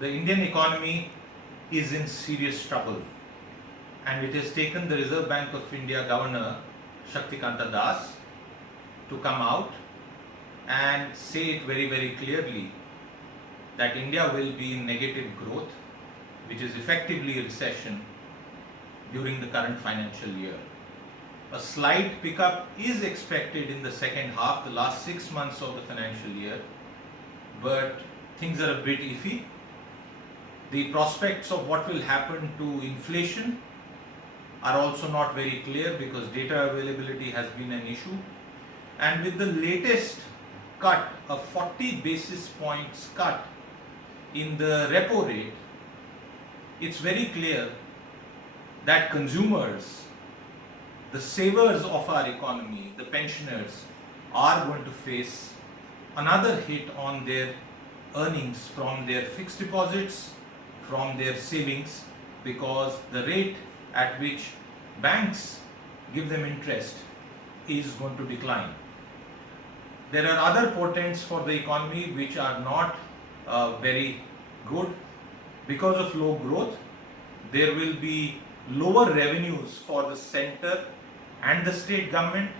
the Indian economy is in serious trouble, and it has taken the Reserve Bank of India Governor Shaktikanta Das to come out and say it very, very clearly that India will be in negative growth, which is effectively a recession during the current financial year. A slight pickup is expected in the second half, the last 6 months of the financial year, but things are a bit iffy. The prospects of what will happen to inflation are also not very clear because data availability has been an issue. And with the latest cut, a 40 basis points cut in the repo rate, it's very clear that consumers, the savers of our economy, the pensioners, are going to face another hit on their earnings from their fixed deposits, from their savings, because the rate at which banks give them interest is going to decline. There are other portents for the economy which are not very good. Because of low growth, there will be lower revenues for the center and the state government,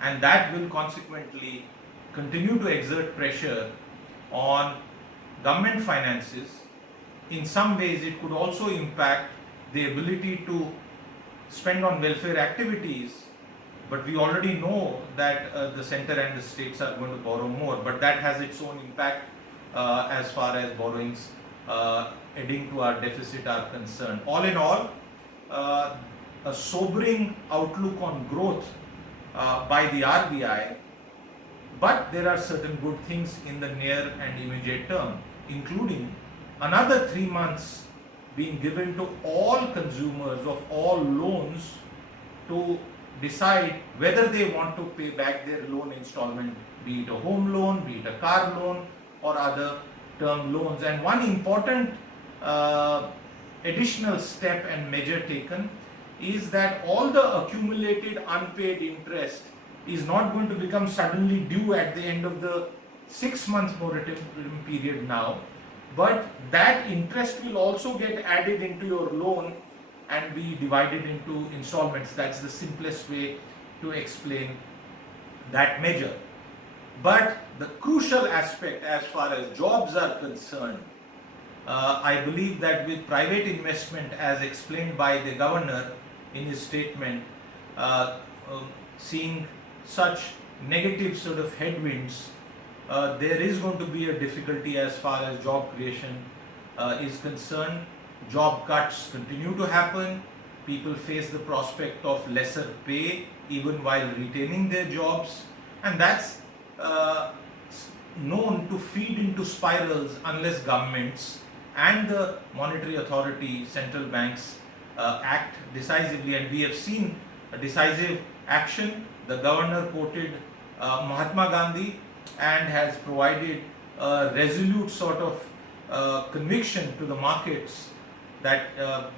and that will consequently continue to exert pressure on government finances. In some ways, it could also impact the ability to spend on welfare activities, but we already know that the center and the states are going to borrow more, but that has its own impact as far as borrowings adding to our deficit are concerned. All in all, a sobering outlook on growth by the RBI, but there are certain good things in the near and immediate term, including another 3 months being given to all consumers of all loans to decide whether they want to pay back their loan installment, be it a home loan, be it a car loan, or other term loans. And one important additional step and measure taken is that all the accumulated unpaid interest is not going to become suddenly due at the end of the 6-month moratorium period now, but that interest will also get added into your loan and be divided into installments. That's the simplest way to explain that measure. But the crucial aspect as far as jobs are concerned, I believe that with private investment, as explained by the governor in his statement, seeing such negative sort of headwinds, there is going to be a difficulty as far as job creation is concerned. Job cuts continue to happen. People face the prospect of lesser pay even while retaining their jobs, and that's known to feed into spirals unless governments and the monetary authority, central banks, act decisively. And we have seen a decisive action. The governor quoted Mahatma Gandhi and has provided a resolute sort of conviction to the markets that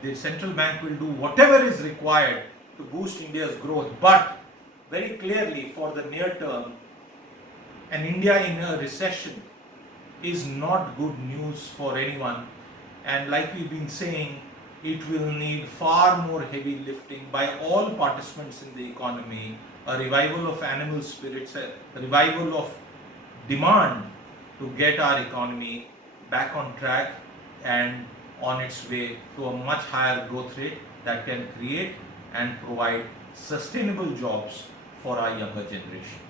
the central bank will do whatever is required to boost India's growth. But very clearly, for the near term, an India in a recession is not good news for anyone. And like we've been saying, it will need far more heavy lifting by all participants in the economy, a revival of animal spirits, a revival of demand to get our economy back on track and on its way to a much higher growth rate that can create and provide sustainable jobs for our younger generation.